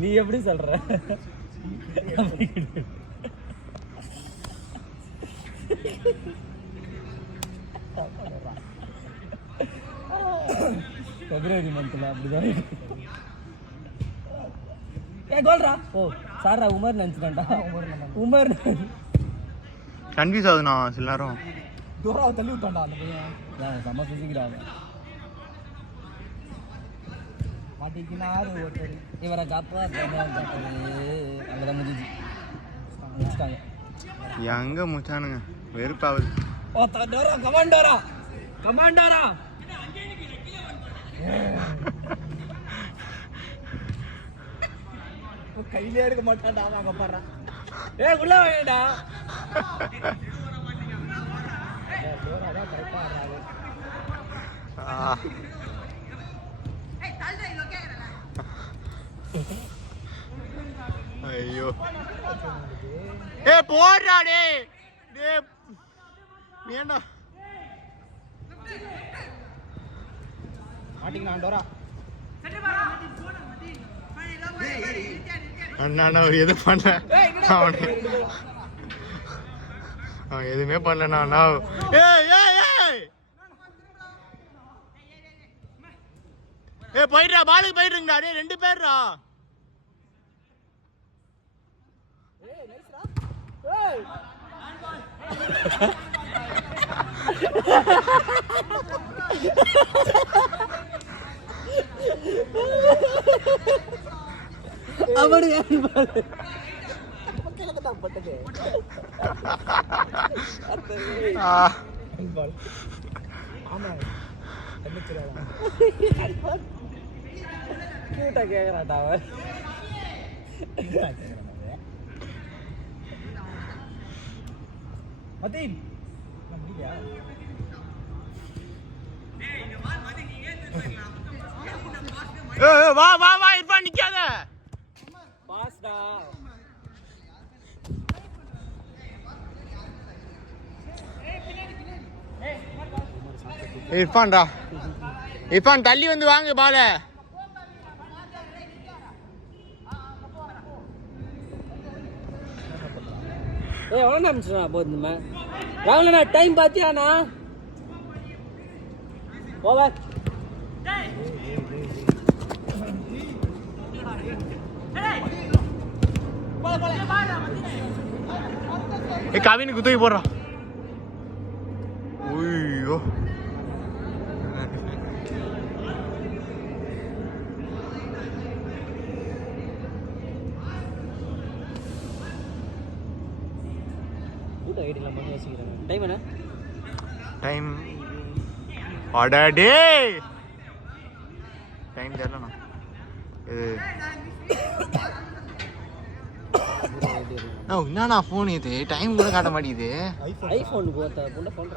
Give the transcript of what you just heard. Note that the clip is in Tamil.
நீ எப்படி சொல்ற? பிப்ரவரி மந்த்ல அப்படிதான். கோல்ரா. ஓ சாரா உமர் நினைச்சுட்டான்டா. உமர் கன்ஃபியூஸ் ஆகுதுண்ணா சில நேரம். தூரம் தள்ளி விட்டான்டா அந்த பையன். செம்ம பிசிக்கிறாங்க. மாட்டிக்கினாரு ஒருத்தர். இவரை காப்பாற்ற அங்கதான் முடிஞ்சிட்டாங்க. எங்க முடிச்சானுங்க வெறுப்பாகுது. ஓ டோரா கமாண்டோரா கமாண்டோரா. கையிலே எடுக்க மாட்டான்டா அங்க பாடுறான். உள்ள வாங்கடா. ஐயோ போடுறா டேய் ஏண்டா மாட்டிக்கினான்டோரா. அண்ணா எது பண்ண அவன் எதுவுமே பண்ணலண்ணா. போயிடுறா பாலுக்கு போயிடுறா டே 2 பேர்ரா. அப்படி கேக்குறாட்டா அவன். மதீன் வா வா வா இர்ஃபான் நிக்காத. பாஸ்டா இர்ஃபான்டா. இர்ஃபான் தள்ளி வந்து வாங்க பால. எவ்வளோ நிமிஷம் போதுமா? வாங்கண்ணா டைம் பார்த்தியாண்ணா? ஓவர். கவினுக்கு தூக்கி போடுறான். ஐயோ டைம் என்ன? டைம் அடடே டைம் தெரியலண்ணா. இது என்னண்ணா ஃபோன் இது டைம் கூட காட்ட மாட்டேங்குது. ஐஃபோன் போட்ட ஃபோன்